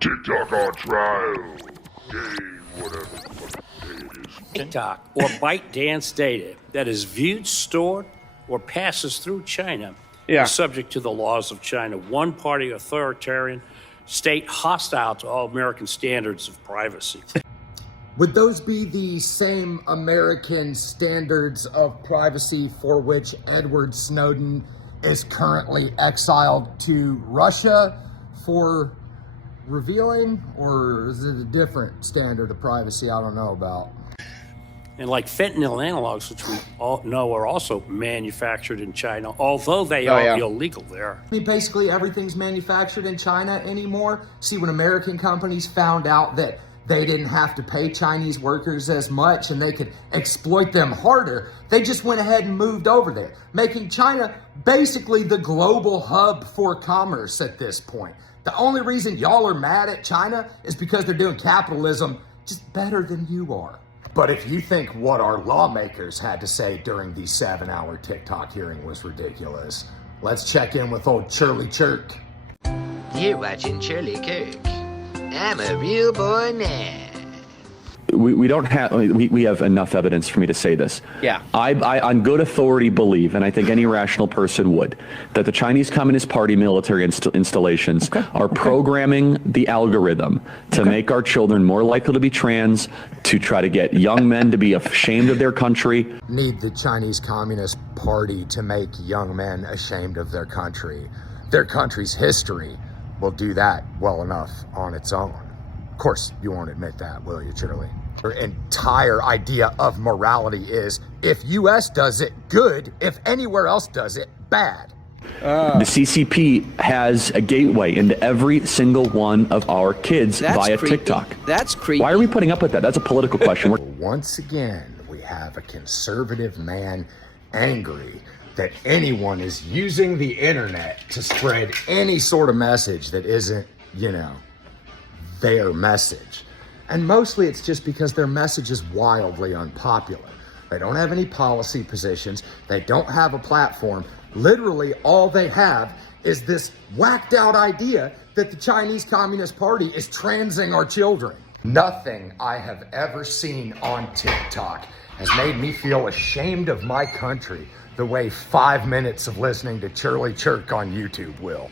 TikTok on trial. Day, whatever the fuck day it is. TikTok or ByteDance data that is viewed, stored, or passes through China is subject to the laws of China, one-party authoritarian state hostile to all American standards of privacy. Would those be the same American standards of privacy for which Edward Snowden is currently exiled to Russia for revealing, or is it a different standard of privacy I don't know about? And like fentanyl analogs, which we all know are also manufactured in China, although they are illegal there. I mean, basically everything's manufactured in China anymore. See, when American companies found out that they didn't have to pay Chinese workers as much and they could exploit them harder, they just went ahead and moved over there, making China basically the global hub for commerce at this point. The only reason y'all are mad at China is because they're doing capitalism just better than you are. But if you think what our lawmakers had to say during the 7-hour TikTok hearing was ridiculous, let's check in with old Shirley Chirk. You're watching Shirley Kirk. I'm a real boy now. We don't have, we have enough evidence for me to say this. Yeah. I on good authority believe, and I think any rational person would, that the Chinese Communist Party military installations are programming the algorithm to make our children more likely to be trans, to try to get young men to be ashamed of their country. Need the Chinese Communist Party to make young men ashamed of their country. Their country's history will do that well enough on its own. Of course, you won't admit that, will you, Shirley? Their entire idea of morality is, if US does it, good. If anywhere else does it, bad. The CCP has a gateway into every single one of our kids via creepy. TikTok. That's creepy. Why are we putting up with that? That's a political question. Once again, we have a conservative man angry that anyone is using the internet to spread any sort of message that isn't, their message. And mostly it's just because their message is wildly unpopular. They don't have any policy positions. They don't have a platform. Literally all they have is this whacked out idea that the Chinese Communist Party is transing our children. Nothing I have ever seen on TikTok has made me feel ashamed of my country the way 5 minutes of listening to Shirley Chirk on YouTube will.